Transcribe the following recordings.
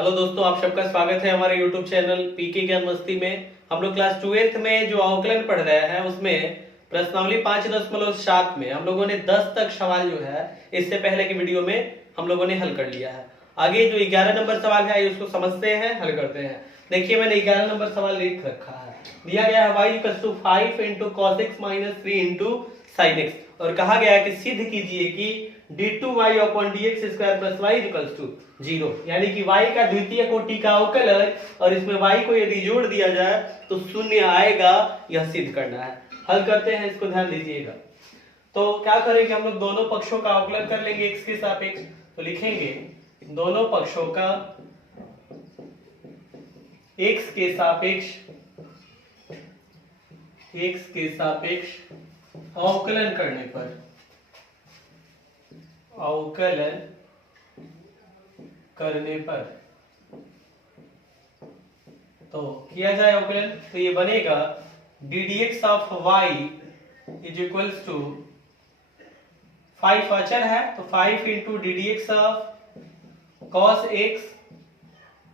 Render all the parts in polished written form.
Hello दोस्तों, आप सबका स्वागत है हमारे YouTube चैनल पीके ज्ञान मस्ती में। हम लोग क्लास 12th में जो अवकलन पढ़ रहे हैं उसमें प्रश्नावली 5.7 में हम लोगों ने 10 तक सवाल जो है इससे पहले की वीडियो में हम लोगों ने हल कर लिया है। आगे जो 11 नंबर सवाल है उसको समझते हैं, हल करते हैं। देखिए मैंने 11 नंबर सवाल लिख रखा है। दिया गया है y = 5 × cos x - 3 × sin x और कहा गया है कि सिद्ध कीजिए कि d2y/dx² + y 0, यानी कि y का द्वितीय कोटि का अवकलन और इसमें y को यदि जोड़ दिया जाए तो शून्य आएगा, यह सिद्ध करना है। हल करते हैं, इसको ध्यान दीजिएगा। तो क्या करेंगे, हम लोग दोनों पक्षों का अवकलन कर लेंगे x के सापेक्ष। तो लिखेंगे दोनों पक्षों का x के सापेक्ष अवकलन करने पर तो किया जाए अवकलन, तो ये बनेगा ddx ऑफ y = 5 अचर है तो 5 × ddx of cos x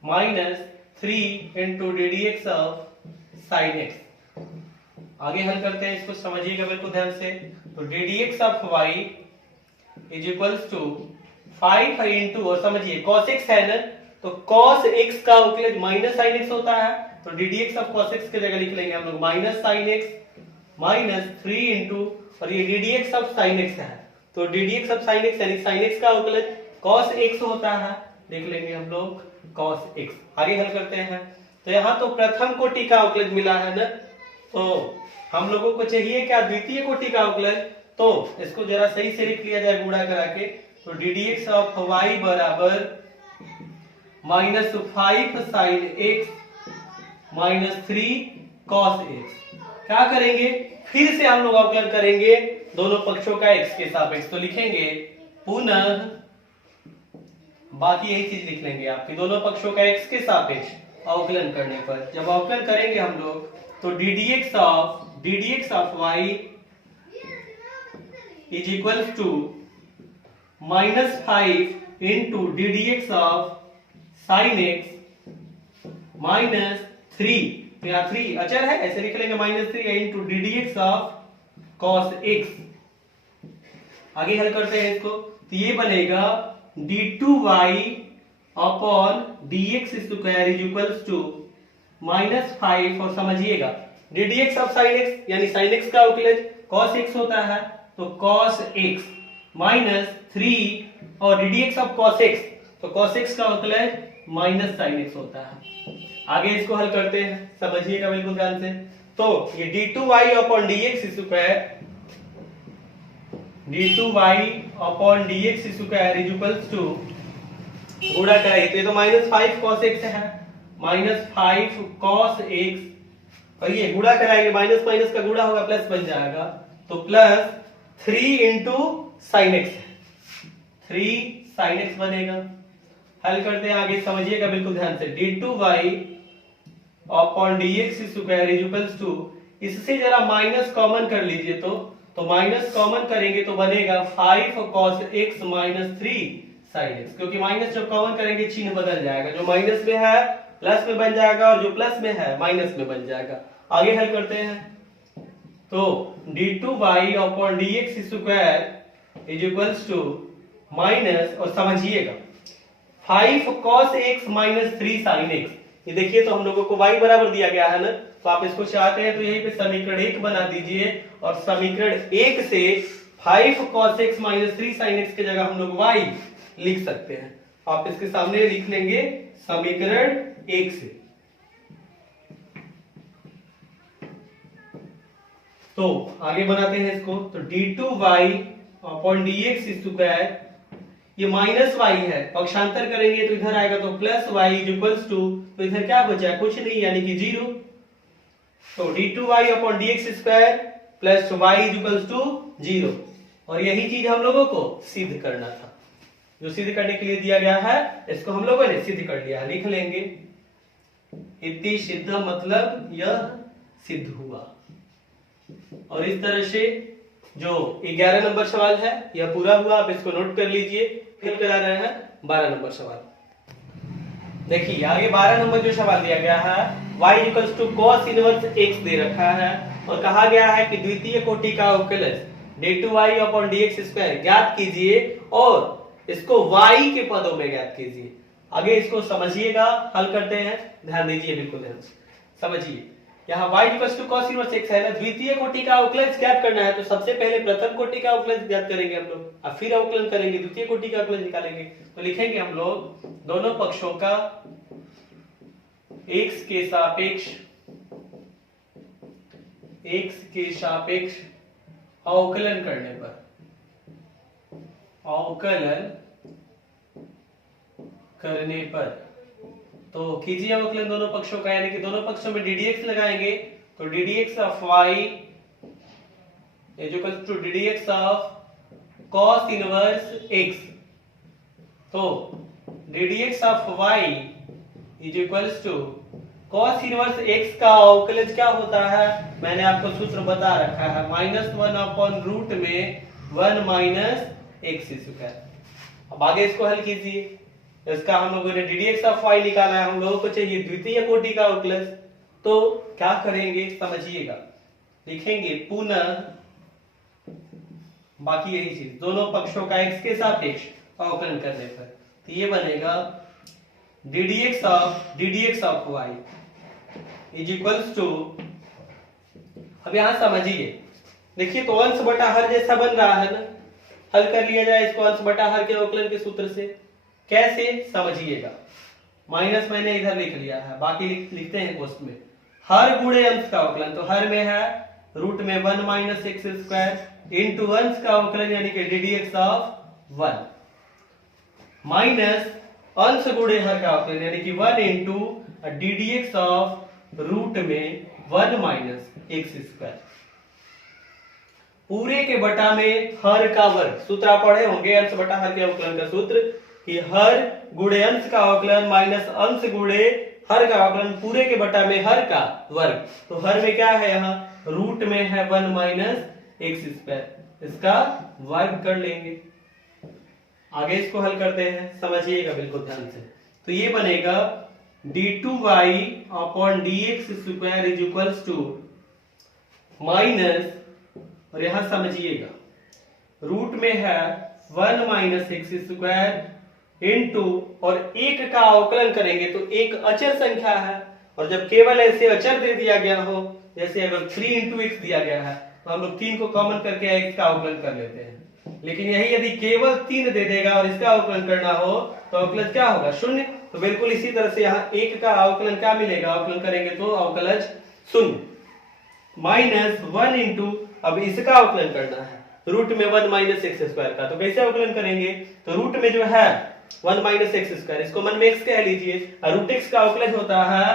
- 3 × ddx of sin x। आगे हल करते हैं, इसको समझिएगा बिल्कुल ध्यान से। तो ddx ऑफ y = 5 × और समझिए cos x है ना, तो cos x का अवकलज माइनस sin x होता है, तो ddx ऑफ cos x की जगह लिख लेंगे हम लोग -sin x - 3 × और ये ddx ऑफ sin x है, तो ddx ऑफ sin x यानी sin x का अवकलज cos x होता है, देख लेंगे हम लोग cos x। आगे हल करते हैं, तो यहाँ तो प्रथम कोटि का अवकलज मिला है ना, तो हम लोगों को चाहिए क्या, द्वितीय कोटि का अवकलज। तो इसको जरा सही से लिख लिया जाए गुणा करा के, तो ddx ऑफ y बराबर -5 sin x - 3 cos x। क्या करेंगे, फिर से हम लोग अवकलन करेंगे दोनों पक्षों का x के सापेक्ष। तो लिखेंगे पुनः, बाकी यही चीज लिख लेंगे आपके दोनों पक्षों का x के सापेक्ष अवकलन करने पर। जब अवकलन करेंगे हम लोग तो ddx of y = -5 × ddx of sin x - 3, तो यहाँ 3 अचर है, ऐसे लिख लेंगे -3 × ddx ऑफ cos x। आगे हल करते हैं इसको, तो ये बनेगा d2y/dx² -5 और समझिएगा ddx ऑफ sin x यानी sin x का अवकलज cos x होता है, तो cos x - 3 और ddx ऑफ cos x, तो cos x का अवकलज -sin x होता है। आगे इसको हल करते हैं, समझिएगा बिल्कुल ध्यान से। तो ये d2y/dx² गुणा कराइए, तो ये तो -5 cos x है, -5 cos x और ये गुणा कराएंगे, माइनस माइनस का गुणा होगा प्लस बन जाएगा, तो plus 3 × sin x, 3 sin x बनेगा। हल करते हैं आगे, समझिएगा बिल्कुल ध्यान से। d2y/dx², इससे जरा माइनस कॉमन कर लीजिए, तो माइनस कॉमन करेंगे तो बनेगा 5 cos x - 3 sin x, क्योंकि माइनस जब कॉमन करेंगे चिन्ह बदल जाएगा, जो माइनस में है प्लस में बन जाएगा और जो प्लस में है माइनस में बन जाएगा। आगे हल करते हैं, तो d2y/dx² माइनस और समझिएगा 5 cos x - 3 sin x। ये देखिए, तो हम लोगों को y बराबर दिया गया है ना, तो आप इसको चाहते हैं तो यहीं पे समीकरण 1 बना दीजिए और समीकरण 1 से 5 cos x - 3 sin x की जगह हम लोग y लिख सकते हैं। आप इसके सामने लिख लेंगे समीकरण 1 से। तो आगे बनाते हैं इसको, तो d2y/dx², ये -y है, पक्षांतर करेंगे तो इधर आएगा तो +y तो इधर क्या बचा, कुछ नहीं यानी कि 0। तो d2y/dx² + y 0, और यही चीज हम लोगों को सिद्ध करना था, जो सिद्ध करने के लिए दिया गया है इसको हम लोगों ने सिद्ध कर लिया है। लिख लेंगे इति सिद्ध, मतलब यह सिद्ध हुआ। और इस तरह से जो 11 नंबर सवाल है यह पूरा हुआ। आप इसको नोट कर लीजिए। फिर करा रहे हैं 12 नंबर सवाल। देखिए आगे 12 नंबर जो सवाल दिया गया है y equals to cos inverse x दे रखा है और कहा गया है कि द्वितीय कोटि का अवकलज d2y अपॉन dx स्क्वायर ज्ञात कीजिए और इसको y के पदों में ज्ञात कीजिए। आगे इसको समझिएगा, हल करते हैं, ध्यान दीजिए, बिल्कुल ध्यान से समझिए। यहाँ y equals to cos inverse x है ना, द्वितीय कोटि का अवकलज ज्ञात करना है तो सबसे पहले प्रथम कोटि का अवकलज ज्ञात करेंगे हम लोग और फिर अवकलन करेंगे, द्वितीय कोटि का अवकलज निकालेंगे। तो लिखेंगे हम लोग दोनों पक्षों का x के सापेक्ष अवकलन करने पर, तो कीजिए अवकलन दोनों पक्षों का, यानी कि दोनों पक्षों में ddx लगाएंगे तो ddx of y is equal to ddx of cos inverse x। तो ddx of y is equals to cos inverse x का अवकलज क्या होता है, मैंने आपको सूत्र बता रखा है, -1 अपॉन रूट में 1 माइनस x स्क्वायर। अब आगे इसको हल कीजिए, इसका हम लोगों ने ddx ऑफ y निकाला है, हम लोगों को चाहिए द्वितीय कोटि का अवकलज। तो क्या करेंगे समझिएगा, लिखेंगे पुनः बाकी यही चीज दोनों पक्षों का x के सापेक्ष अवकलन करने पर, तो ये बनेगा ddx of y is equals to, अब यहां समझिए, देखिए तो अंश बटा हर जैसा बन रहा है ना, हल कर लिया जाए इसको अंश बटा हर के अवकलन के सूत्र से। कैसे समझिएगा, माइनस मैंने इधर लिख लिया है, बाकी लिखते हैं पोस्ट में, हर गुणे अंश का अवकलन, तो हर में है रूट में 1 माइनस एक्स स्क्वायर इंटू अंश का अवकलन यानी कि ddx ऑफ 1 माइनस अंश गुणे हर का अवकलन यानी कि 1 इंटू ddx ऑफ रूट में 1 माइनस एक्स स्क्वायर पूरे के बटा में हर का वर्ग। सूत्र आप पढ़े होंगे अंश बटा हर के अवकलन का सूत्र कि हर गुणे अंश का अवकलन माइनस अंश गुणे हर का अवकलन पूरे के बटा में हर का वर्ग। तो हर में क्या है, यहाँ रूट में है 1 माइनस एक्स स्क्वायर, इसका वर्ग कर लेंगे। आगे इसको हल करते हैं, समझिएगा बिल्कुल ध्यान से। तो ये बनेगा d2y upon dx square is equals to minus, और यहां समझिएगा रूट में है 1 माइनस एक्स स्क्वायर इंटू, और एक का अवकलन करेंगे तो एक अचर संख्या है, और जब केवल ऐसे अचर दे दिया गया हो, जैसे अगर 3 इंटू एक्स दिया गया है तो हम लोग 3 को कॉमन करके x का अवकलन कर लेते हैं। लेकिन यही यदि केवल 3 दे देगा और इसका अवकलन करना हो तो अवकलज क्या होगा, शून्य। तो बिल्कुल इसी तरह से यहाँ एक का अवकलन क्या मिलेगा, अवकलन करेंगे तो अवकलज शून्य, माइनस 1 इंटू, अब इसका अवकलन करना है रूट में 1 माइनस एक्स स्क्वायर का, तो कैसे अवकलन करेंगे, तो रूट में जो है 1 माइनस एक्स स्क्वायर, इसको मन में x कह लीजिए, और रूट x का अवकलन होता है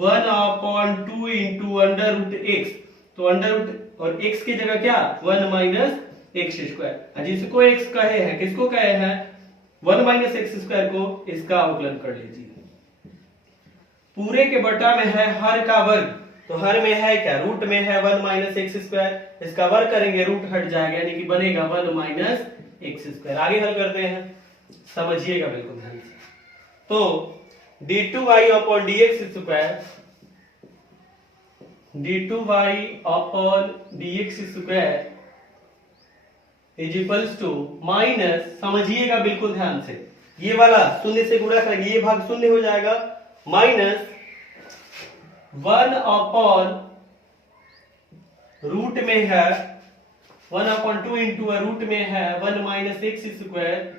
1 upon 2 into under root x, तो अंडर रूट और x की जगह क्या 1 माइनस एक्स स्क्वायर, जिसको x कहे हैं, किसको कहे हैं 1 माइनस एक्स स्क्वायर को, इसका अवकलन कर लीजिए। पूरे के बटा में है हर का वर्ग, तो हर में है क्या, रूट में है 1 माइनस एक्स स्क्वायर, इसका वर्ग करेंगे रूट हट जाएगा यानी कि बनेगा 1 माइनस एक्स स्क्वायर। आगे हल करते हैं, समझिएगा बिल्कुल ध्यान से। तो d2y upon dx square, d2y upon dx square is equals to minus, समझिएगा बिल्कुल ध्यान से, ये वाला शून्य से गुणा करेंगे, ये भाग शून्य हो जाएगा, माइनस 1 अपॉन रूट में है 1 अपॉन 2 इंटू रूट में है 1 माइनस एक्स स्क्वायर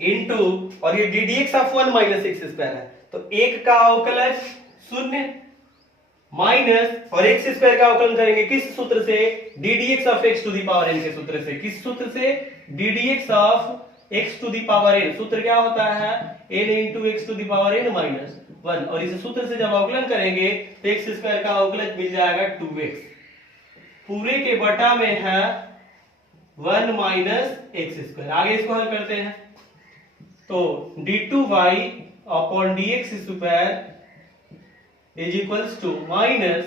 इंटू, और ये ddx of 1 minus x square है, तो एक का अवकलज शून्य, माइनस और एक्स स्क्वायर का अवकलन करेंगे किस सूत्र से, ddx of x to the power n के सूत्र से। किस सूत्र से, ddx of x to the power n, सूत्र क्या होता है n into x to the power n minus 1, और इस सूत्र से जब अवकलन करेंगे तो एक्स स्क्वायर का अवकलज मिल जाएगा 2x, पूरे के बटा में है 1 माइनस एक्स स्क्वायर। आगे इसको हल करते हैं, तो d2y upon dx square is equals to minus,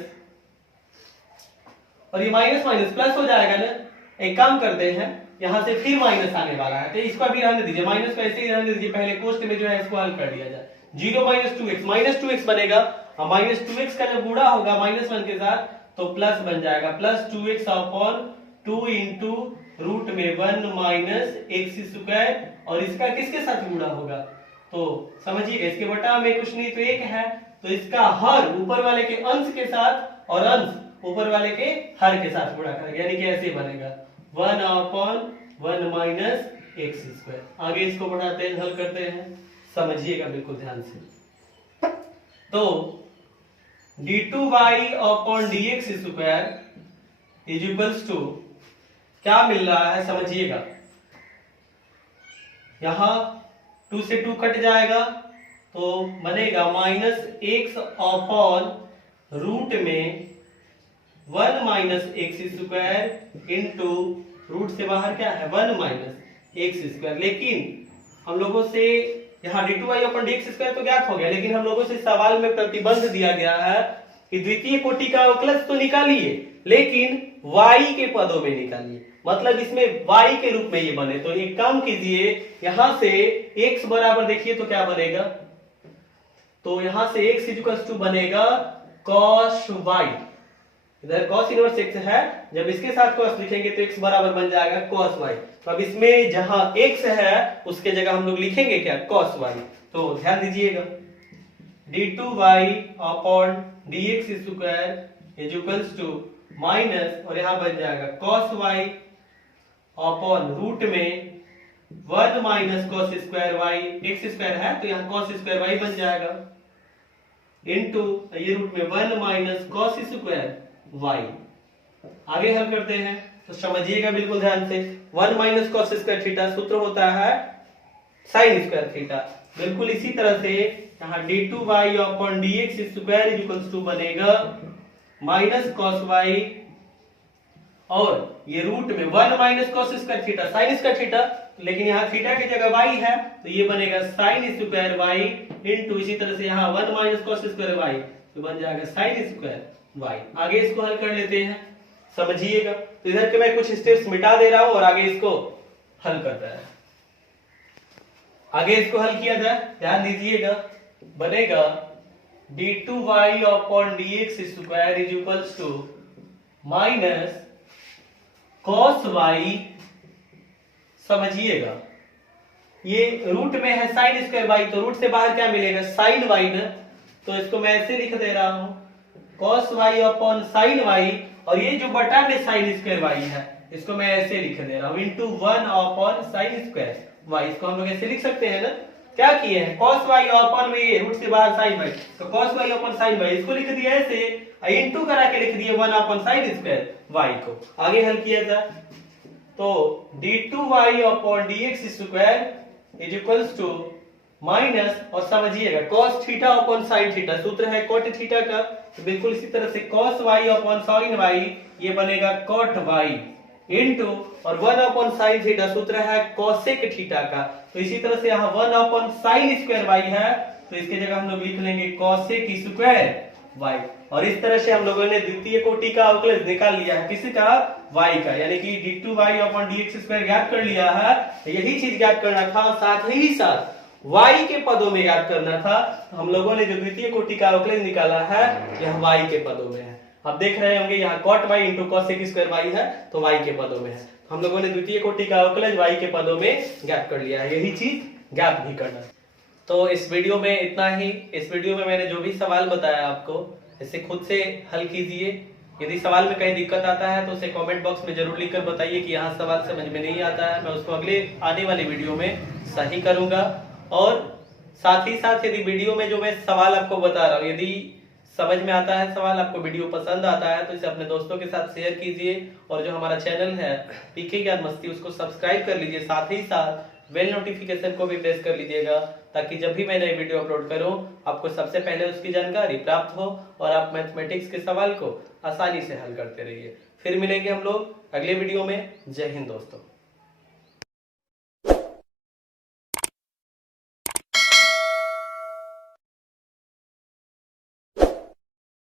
और ये माइनस माइनस प्लस हो जाएगा ना, एक काम करते हैं यहाँ से फिर माइनस आने वाला है, तो इसको भी रहने दीजिए, माइनस को ऐसे ही रहने दीजिए, पहले कोष्ट में जो है इसको हल कर लिया जाए। 0 माइनस 2x बनेगा, और माइनस 2x का जब गुणा होगा -1 के साथ तो प्लस बन जाएगा, plus 2x upon 2 into root में 1 माइनस एक्स स्क्वायर, और इसका किसके साथ गुणा होगा, तो समझिएगा इसके बटा में कुछ नहीं तो 1 है, तो इसका हर ऊपर वाले के अंश के साथ और अंश ऊपर वाले के हर के साथ गुणा करेंगे, यानी कि ऐसे बनेगा 1 अपॉन 1 माइनस एक्स स्क्वायर। आगे इसको बढ़ाते हैं, हल करते हैं, समझिएगा बिल्कुल ध्यान से। तो d2y upon dx square is equals to क्या मिल रहा है, समझिएगा, यहां 2 से 2 कट जाएगा तो बनेगा -x अपॉन रूट में 1 minus x square into root से बाहर क्या है 1 माइनस एक्स स्क्वायर। लेकिन हम लोगों से यहाँ d2y अपॉन dx स्क्वायर तो ज्ञात हो गया, लेकिन हम लोगों से सवाल में प्रतिबंध दिया गया है कि द्वितीय कोटि का अवकलज तो निकालिए लेकिन y के पदों में निकालिए, मतलब इसमें y के रूप में ये बने। तो एक काम कीजिए, यहां से x बराबर देखिए तो क्या बनेगा, तो यहां से x इक्वल्स टू बनेगा cos y, इधर cos इनवर्स x है, जब इसके साथ cos लिखेंगे तो x बराबर बन जाएगा cos y। तो अब इसमें जहां x है उसके जगह हम लोग लिखेंगे क्या cos y, तो ध्यान दीजिएगा d2y upon dx square is equals to minus, और यहां बन जाएगा cos y अपॉन रूट में 1 minus cos square y, x square है तो यहाँ cos स्क्वायर y बन जाएगा, इनटू ये रूट में 1 माइनस cos स्क्वायर y। आगे हल करते हैं तो समझिएगा बिल्कुल ध्यान से, 1 माइनस cos स्क्वायर थीटा सूत्र होता है sin स्क्वायर थीटा, बिल्कुल इसी तरह से यहाँ d2y upon dx square is equals to बनेगा माइनस cos y, और ये रूट में 1 minus cos square theta sin square theta, लेकिन यहाँ थीटा की जगह y है तो ये बनेगा sin स्क्वायर y इनटू इसी तरह से यहाँ 1 माइनस cos स्क्वायर y तो बन जाएगा sin स्क्वायर y। आगे इसको हल कर लेते हैं, समझिएगा, तो इधर के मैं कुछ स्टेप्स मिटा दे रहा हूं और आगे इसको हल करता है। आगे इसको हल किया जाए, ध्यान दीजिएगा, बनेगा d2y upon dx square is equals to minus cos y, समझिएगा ये रूट में है sin स्क्वायर y, तो रूट से बाहर क्या मिलेगा sin y ना, तो इसको मैं ऐसे लिख दे रहा हूं cos y upon sin y, और ये जो बटा में sin स्क्वायर y है इसको मैं ऐसे लिख दे रहा हूं into 1 upon sin square y। इसको हम लोग ऐसे लिख सकते हैं ना, क्या किए हैं cos y अपॉन में ये रूट से बाहर sin y, तो cos y upon sin y इसको लिख दिया ऐसे, इनटू करा के लिख दिए 1 अपॉन sin स्क्वायर y को। आगे हल किया जाए तो d2y upon dx square is equals to minus, और समझिएगा cos theta upon sin theta सूत्र है cot थीटा का, तो बिल्कुल इसी तरह से cos y upon sin y ये बनेगा cot y इनटू, और 1 अपॉन sin थीटा सूत्र है cosec थीटा का, तो इसी तरह से यहाँ 1 अपॉन sin स्क्वायर y है तो इसके जगह हम लोग लिख लेंगे cosec स्क्वायर y। और इस तरह से हम लोगों ने द्वितीय कोटि का अवकलज निकाल लिया है, किसी का y का, यानी कि d2y अपॉन dx स्क्वायर ज्ञात कर लिया है। यही चीज ज्ञात करना था, साथ ही साथ y के पदों में याद करना था। हम लोगों ने जो द्वितीय कोटि का अवकलज निकाला है यह y के पदों में है। आप देख रहे होंगे यहाँ cot y into cosec square y है तो y के पदों में है, हम लोगों ने द्वितीय कोटि का अवकलज y के पदों में ज्ञात कर लिया है, यही चीज ज्ञात भी करना। तो इस वीडियो में इतना ही। इस वीडियो में मैंने जो भी सवाल बताया आपको इसे खुद से हल कीजिए। यदि सवाल में कहीं दिक्कत आता है तो उसे कमेंट बॉक्स में जरूर लिखकर बताइए कि यहाँ सवाल समझ में नहीं आता है, मैं उसको अगले आने वाली वीडियो में सही करूंगा। और साथ ही साथ यदि वीडियो में जो मैं सवाल आपको बता रहा हूँ यदि समझ में आता है सवाल, आपको वीडियो पसंद आता है तो इसे अपने दोस्तों के साथ शेयर कीजिए, और जो हमारा चैनल है पीके ज्ञान मस्ती उसको सब्सक्राइब कर लीजिए, साथ ही साथ बेल नोटिफिकेशन को भी प्रेस कर लीजिएगा ताकि जब भी मैं नई वीडियो अपलोड करूं आपको सबसे पहले उसकी जानकारी प्राप्त हो और आप मैथमेटिक्स के सवाल को आसानी से हल करते रहिए। फिर मिलेंगे हम लोग अगले वीडियो में। जय हिंद दोस्तों।